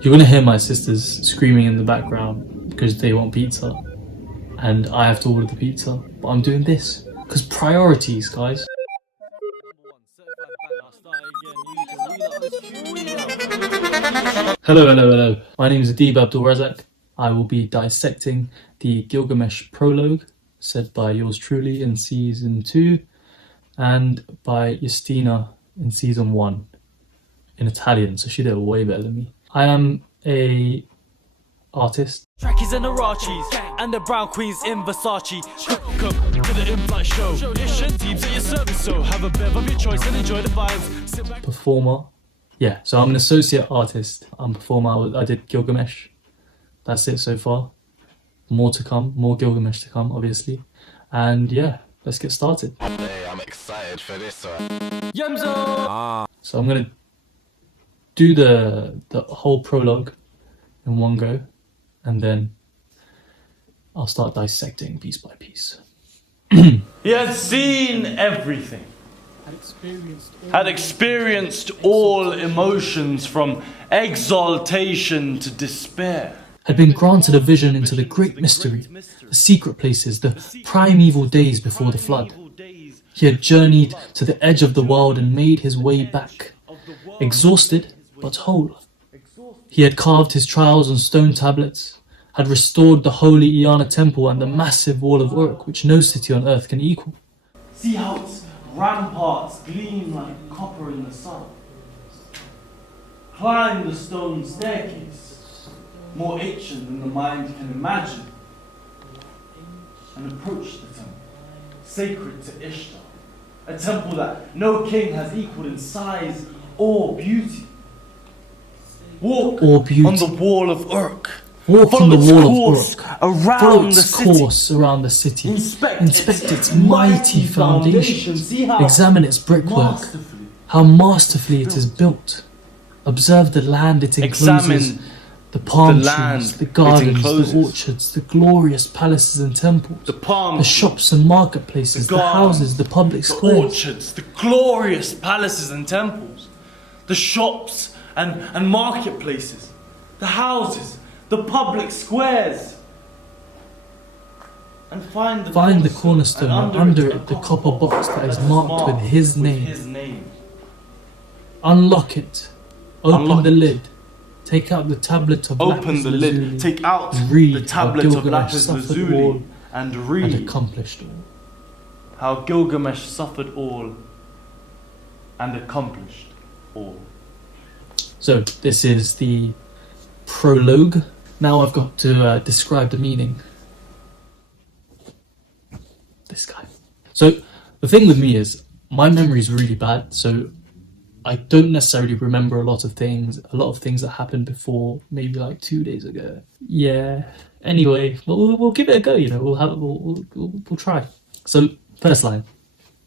You're gonna hear my sisters screaming in the background because they want pizza, and I have to order the pizza, but I'm doing this because priorities, guys. Hello. My name is Adeeb Razak. I will be dissecting the Gilgamesh Prologue, said by yours truly in season 2, and by Justina in season 1, in Italian, so she did it way better than me. I am a artist. Trackies and Arachis and the brown queens in Versace. Come to the in-flight show. Ish teams at your service, so have a bev of your choice and enjoy the vibes. Performer. Yeah, so I'm an associate artist. I'm a performer. I did Gilgamesh. That's it so far. More to come. More Gilgamesh to come, obviously. And yeah, let's get started. Hey, I'm excited for this one. Yemzo! So I'm going to do the whole prologue in one go, and then I'll start dissecting piece by piece. He had seen everything, had experienced all emotions from exaltation to despair. Had been granted a vision into the great mystery, the secret places, the primeval days before the flood. He had journeyed to the edge of the world and made his way back, exhausted but whole. He had carved his trials on stone tablets, had restored the holy Iana temple and the massive wall of Uruk, which no city on earth can equal. See how its ramparts gleam like copper in the sun. Climb the stone staircase, more ancient than the mind can imagine, and approach the temple, sacred to Ishtar, a temple that no king has equaled in size or beauty. Walk on the wall of Uruk. Walk on the wall of Uruk. Follow Around its course around the city. Inspect its mighty foundations. Examine its brickwork. How masterfully it is built. Observe the land it encloses. The palm trees, the gardens, the orchards, the glorious palaces and temples, the shops and marketplaces, the houses, the public squares. The orchards, the glorious palaces and temples, the shops and marketplaces, the houses, the public squares. And find the cornerstone, and under it the copper box that is marked with his name. Unlock it. Open the lid. Take out the tablet of lapis lazuli. Take out the tablet of lapis lazuli and read. And accomplished all. How Gilgamesh suffered all and accomplished all. So this is the prologue. Now I've got to describe the meaning. This guy. So the thing with me is my memory is really bad, so I don't necessarily remember a lot of things that happened before, maybe like 2 days ago. Yeah. Anyway, we'll give it a go. You know, we'll try. So first line.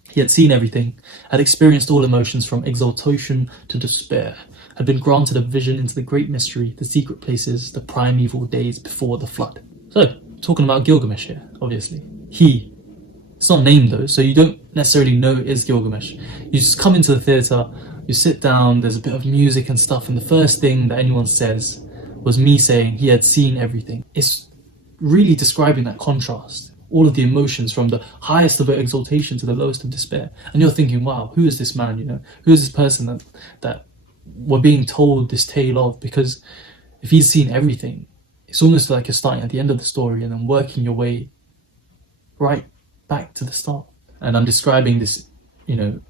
He had seen everything, had experienced all emotions from exaltation to despair, had been granted a vision into the great mystery, the secret places, the primeval days before the flood. So, talking about Gilgamesh here, obviously. It's not named though, so you don't necessarily know it is Gilgamesh. You just come into the theatre, you sit down, there's a bit of music and stuff, and the first thing that anyone says was me saying he had seen everything. It's really describing that contrast. All of the emotions from the highest of exaltation to the lowest of despair. And you're thinking, wow, who is this man, you know? Who is this person that we're being told this tale of? Because if he's seen everything, it's almost like you're starting at the end of the story and then working your way right back to the start. And I'm describing this, you know,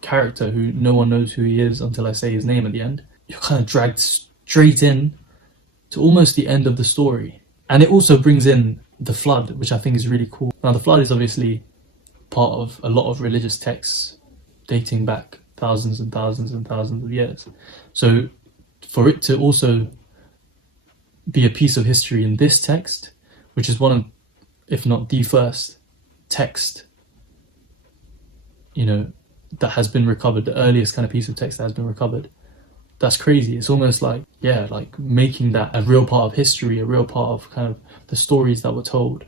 character who no one knows who he is until I say his name at the end. You're kind of dragged straight in to almost the end of the story. And it also brings in the flood, which I think is really cool. Now, the flood is obviously part of a lot of religious texts dating back thousands and thousands and thousands of years. So for it to also be a piece of history in this text, which is one of, if not the first text, you know, that has been recovered, the earliest kind of piece of text that has been recovered, that's crazy. It's almost like, yeah, like making that a real part of history, a real part of kind of the stories that were told,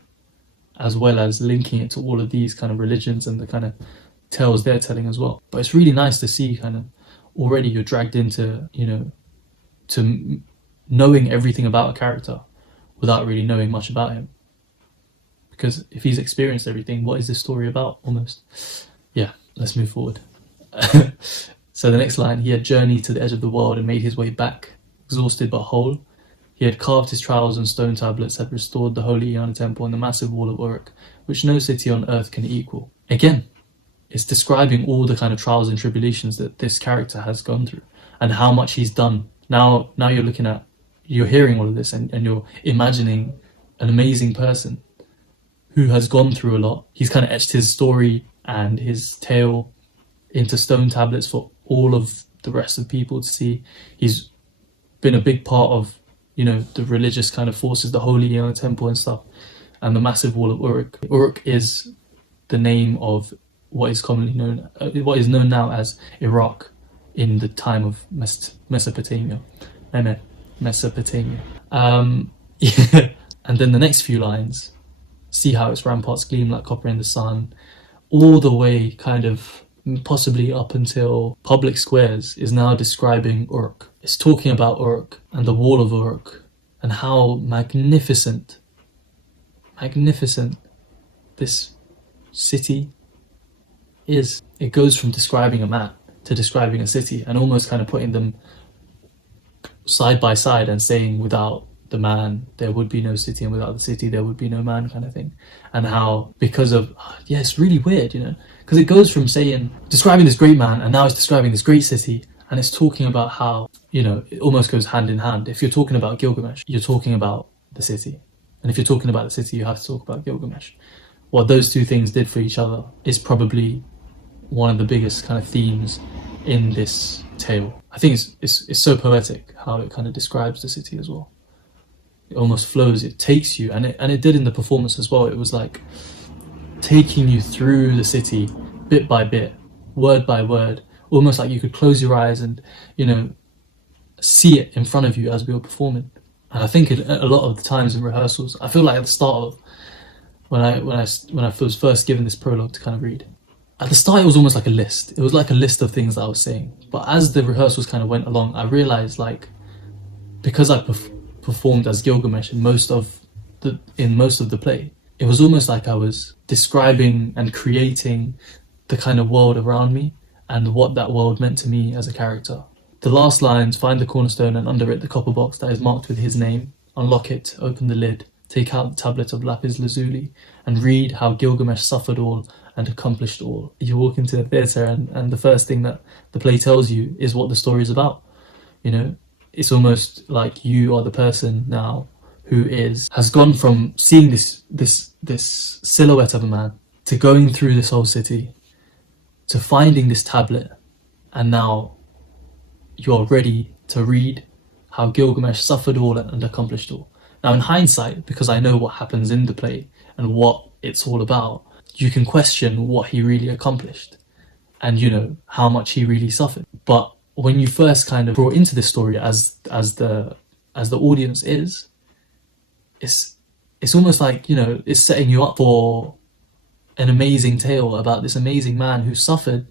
as well as linking it to all of these kind of religions and the kind of tales they're telling as well. But it's really nice to see kind of already you're dragged into, knowing everything about a character without really knowing much about him. Because if he's experienced everything, what is this story about, almost? Yeah, let's move forward. So the next line, he had journeyed to the edge of the world and made his way back, exhausted but whole. He had carved his trowels and stone tablets, had restored the holy Iana temple and the massive wall of Uruk, which no city on earth can equal. Again, it's describing all the kind of trials and tribulations that this character has gone through and how much he's done. Now you're hearing all of this and you're imagining an amazing person who has gone through a lot. He's kind of etched his story and his tale into stone tablets for all of the rest of people to see. He's been a big part of, the religious kind of forces, the holy Iana temple and stuff, and the massive wall of Uruk. Uruk is the name of what is known now as Iraq in the time of Mesopotamia. Mesopotamia. Yeah. And then the next few lines, see how its ramparts gleam like copper in the sun, all the way kind of possibly up until public squares, is now describing Uruk. It's talking about Uruk and the wall of Uruk and how magnificent this city is. It goes from describing a man to describing a city and almost kind of putting them side by side and saying without the man there would be no city and without the city there would be no man, kind of thing. And how because of it's really weird, because it goes from describing this great man and now it's describing this great city, and it's talking about how it almost goes hand in hand. If you're talking about Gilgamesh, you're talking about the city, and if you're talking about the city, you have to talk about Gilgamesh. What those two things did for each other is probably one of the biggest kind of themes in this tale. I think it's so poetic how it kind of describes the city as well. It almost flows, it takes you, and it did in the performance as well. It was like taking you through the city bit by bit, word by word, almost like you could close your eyes and see it in front of you as we were performing. And I think a lot of the times in rehearsals, I feel like at the start of when I was first given this prologue to kind of read, at the start it was almost like a list. It was like a list of things that I was saying. But as the rehearsals kind of went along, I realized because I performed as Gilgamesh in most of the play, it was almost like I was describing and creating the kind of world around me and what that world meant to me as a character. The last lines, find the cornerstone and under it the copper box that is marked with his name, unlock it, open the lid, take out the tablet of lapis lazuli and read how Gilgamesh suffered all and accomplished all. You walk into the theatre and the first thing that the play tells you is what the story is about. It's almost like you are the person now who has gone from seeing this silhouette of a man to going through this whole city to finding this tablet, and now you're ready to read how Gilgamesh suffered all and accomplished all. Now in hindsight, because I know what happens in the play and what it's all about, you can question what he really accomplished and how much he really suffered. But when you first kind of brought into this story as the audience it's almost like it's setting you up for an amazing tale about this amazing man who suffered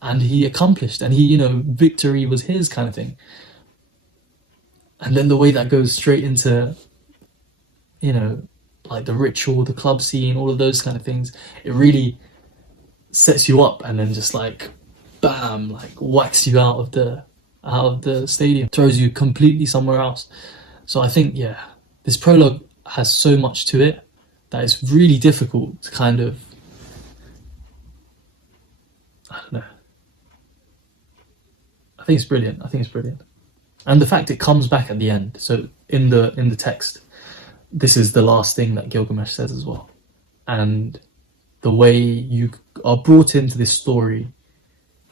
and he accomplished, and he victory was his, kind of thing. And then the way that goes straight into like the ritual, the club scene, all of those kind of things, it really sets you up and then just like bam, like whacks you out of the stadium, throws you completely somewhere else. So I think this prologue has so much to it that it's really difficult to kind of, I don't know. I think it's brilliant. And the fact it comes back at the end. So in the text, this is the last thing that Gilgamesh says as well. And the way you are brought into this story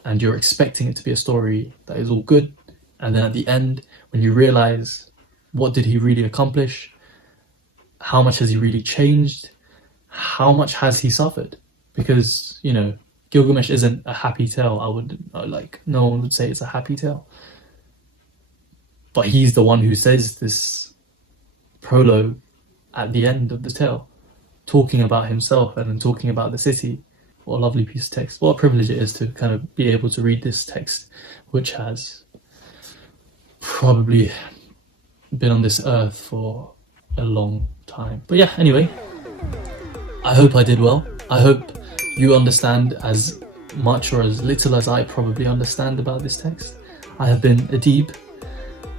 and you're expecting it to be a story that is all good, and then at the end, when you realize what did he really accomplish, how much has he really changed, how much has he suffered? Because Gilgamesh isn't a happy tale. No one would say it's a happy tale, but he's the one who says this prologue at the end of the tale, talking about himself and then talking about the city. What a lovely piece of text. What a privilege it is to kind of be able to read this text, which has probably been on this earth for a long time. But yeah, anyway, I hope I did well. I hope you understand as much or as little as I probably understand about this text. I have been Adeeb,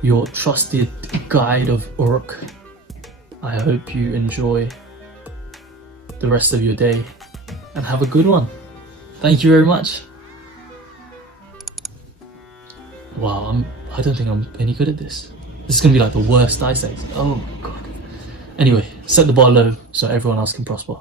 your trusted guide of Uruk. I hope you enjoy the rest of your day and have a good one. Thank you very much. Wow, I don't think I'm any good at this. This is gonna be like the worst dissect. Oh my god. Anyway, set the bar low so everyone else can prosper.